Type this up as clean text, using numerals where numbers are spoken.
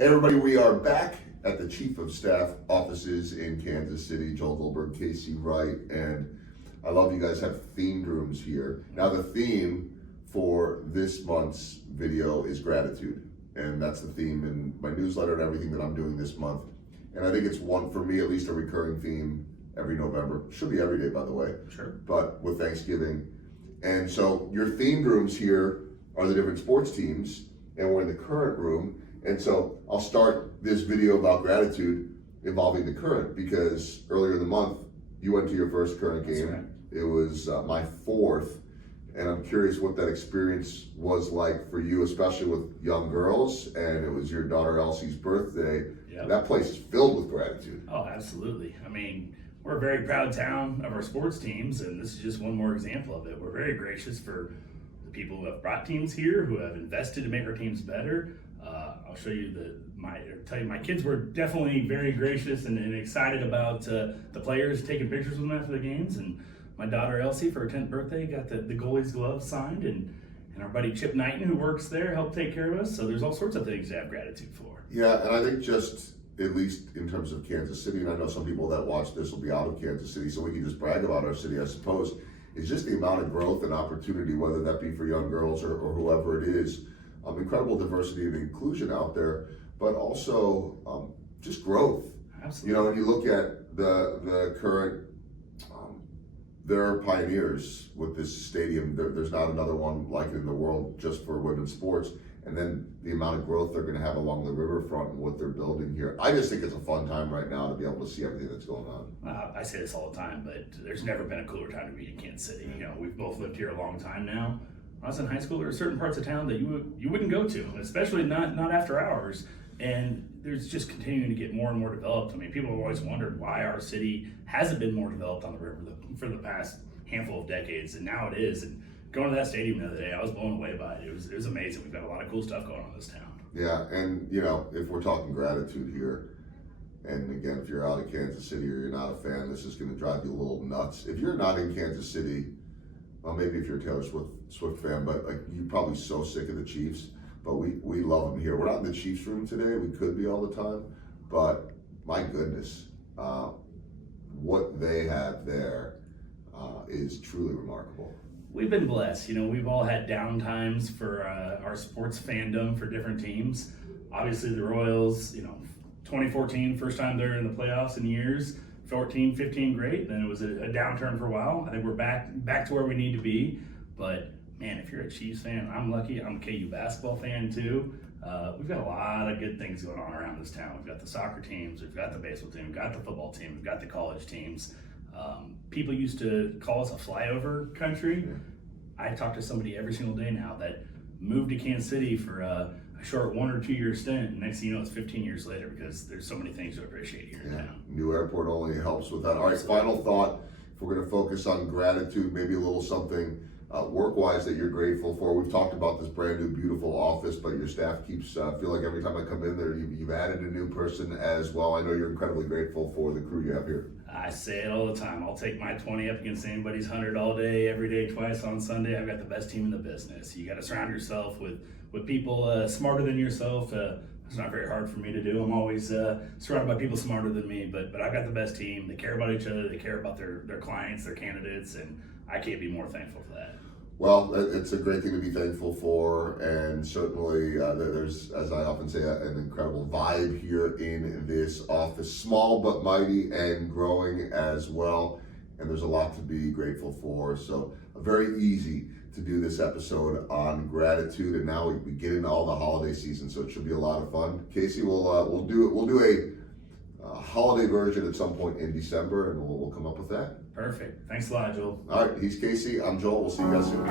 Hey everybody, we are back at the Chief of Staff offices in Kansas City, Joel Goldberg, Casey Wright, and I love you guys have themed rooms here. Now the theme for this month's video is gratitude, and that's the theme in my newsletter and everything that I'm doing this month. And I think it's one, for me at least, a recurring theme every November. Should be every day, by the way. Sure. But with Thanksgiving. And so your themed rooms here are the different sports teams, and we're in the current room. And so I'll start this video about gratitude involving the current, because earlier in the month, you went to your first current game. That's right. It was my fourth, and I'm curious what that experience was like for you, especially with young girls, and it was your daughter Elsie's birthday. Yep. That place is filled with gratitude. Oh, absolutely. I mean, we're a very proud town of our sports teams, and this is just one more example of it. We're very gracious for the people who have brought teams here, who have invested to make our teams better. I'll show you my kids were definitely very gracious and excited about the players taking pictures with them after the games. And my daughter Elsie, for her 10th birthday, got the goalie's glove signed, and our buddy Chip Knighton, who works there, helped take care of us. So there's all sorts of things to have gratitude for. Yeah, and I think just at least in terms of Kansas City, and I know some people that watch this will be out of Kansas City, so we can just brag about our city, I suppose, is just the amount of growth and opportunity, whether that be for young girls or whoever it is. Incredible diversity and inclusion out there, but also just growth. Absolutely. You know, when you look at the current, they're pioneers with this stadium. There's not another one like it in the world just for women's sports. And then the amount of growth they're going to have along the riverfront and what they're building here. I just think it's a fun time right now to be able to see everything that's going on. I say this all the time, but there's never been a cooler time to be in Kansas City. You know, we've both lived here a long time now. When I was in high school, there were certain parts of town that you wouldn't go to, especially not after hours. And there's just continuing to get more and more developed. I mean, people have always wondered why our city hasn't been more developed on the river for the past handful of decades, and now it is. And going to that stadium the other day, I was blown away by it. It was amazing. We've got a lot of cool stuff going on in this town. Yeah, and you know, if we're talking gratitude here, and again, if you're out of Kansas City or you're not a fan, this is going to drive you a little nuts. If you're not in Kansas City, well, maybe if you're a Taylor Swift fan, but like you're probably so sick of the Chiefs. But we love them here. We're not in the Chiefs room today. We could be all the time, but my goodness, what they have there is truly remarkable. We've been blessed. You know, we've all had down times for our sports fandom for different teams. Obviously, the Royals, you know, 2014, first time they're in the playoffs in years. 14, 15, great. Then it was a downturn for a while. I think we're back to where we need to be. But man, if you're a Chiefs fan, I'm lucky. I'm a KU basketball fan too. We've got a lot of good things going on around this town. We've got the soccer teams, we've got the baseball team, we've got the football team, we've got the college teams. People used to call us a flyover country. I talk to somebody every single day now that moved to Kansas City for a short 1 or 2 year stint, and next thing you know, it's 15 years later because there's so many things to appreciate here in town. New airport only helps with that. All right, final thought. If we're going to focus on gratitude, maybe a little something work-wise that you're grateful for. We've talked about this brand new, beautiful office, but your staff keeps feel like every time I come in there, you've added a new person as well. I know you're incredibly grateful for the crew you have here. I say it all the time. I'll take my 20 up against anybody's 100 all day, every day, twice on Sunday. I've got the best team in the business. You got to surround yourself with people smarter than yourself. It's not very hard for me to do. I'm always surrounded by people smarter than me, but I've got the best team. They care about each other. They care about their clients, their candidates, and I can't be more thankful for that. Well, it's a great thing to be thankful for, and certainly there's, as I often say, an incredible vibe here in this office. Small but mighty and growing as well, and there's a lot to be grateful for. So very easy to do this episode on gratitude, and now we get into all the holiday season, so it should be a lot of fun. Casey, we'll do a holiday version at some point in December, and we'll come up with that. Perfect. Thanks a lot, Joel. All right, he's Casey. I'm Joel. We'll see you guys soon.